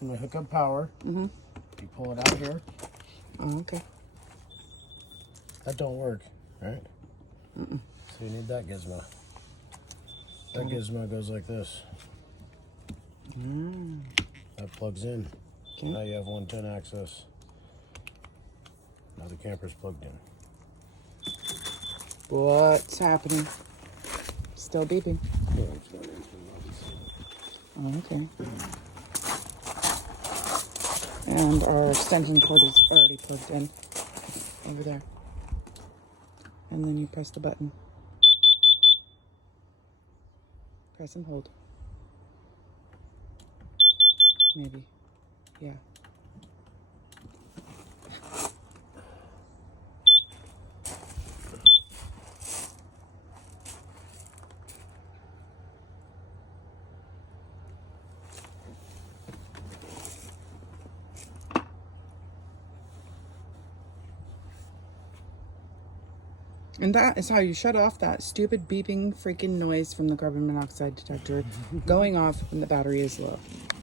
I'm gonna hook up power. You pull it out here. Oh, okay. That don't work, right? So you need that gizmo. That gizmo goes like this. That plugs in. Okay. Now you have 110 access. Now the camper's plugged in. What's happening? Still beeping. Oh, okay. And our extension cord is already plugged in over there. And then you press the button. Press and hold. Maybe. Yeah. And that is how you shut off that stupid beeping freaking noise from the carbon monoxide detector going off when the battery is low.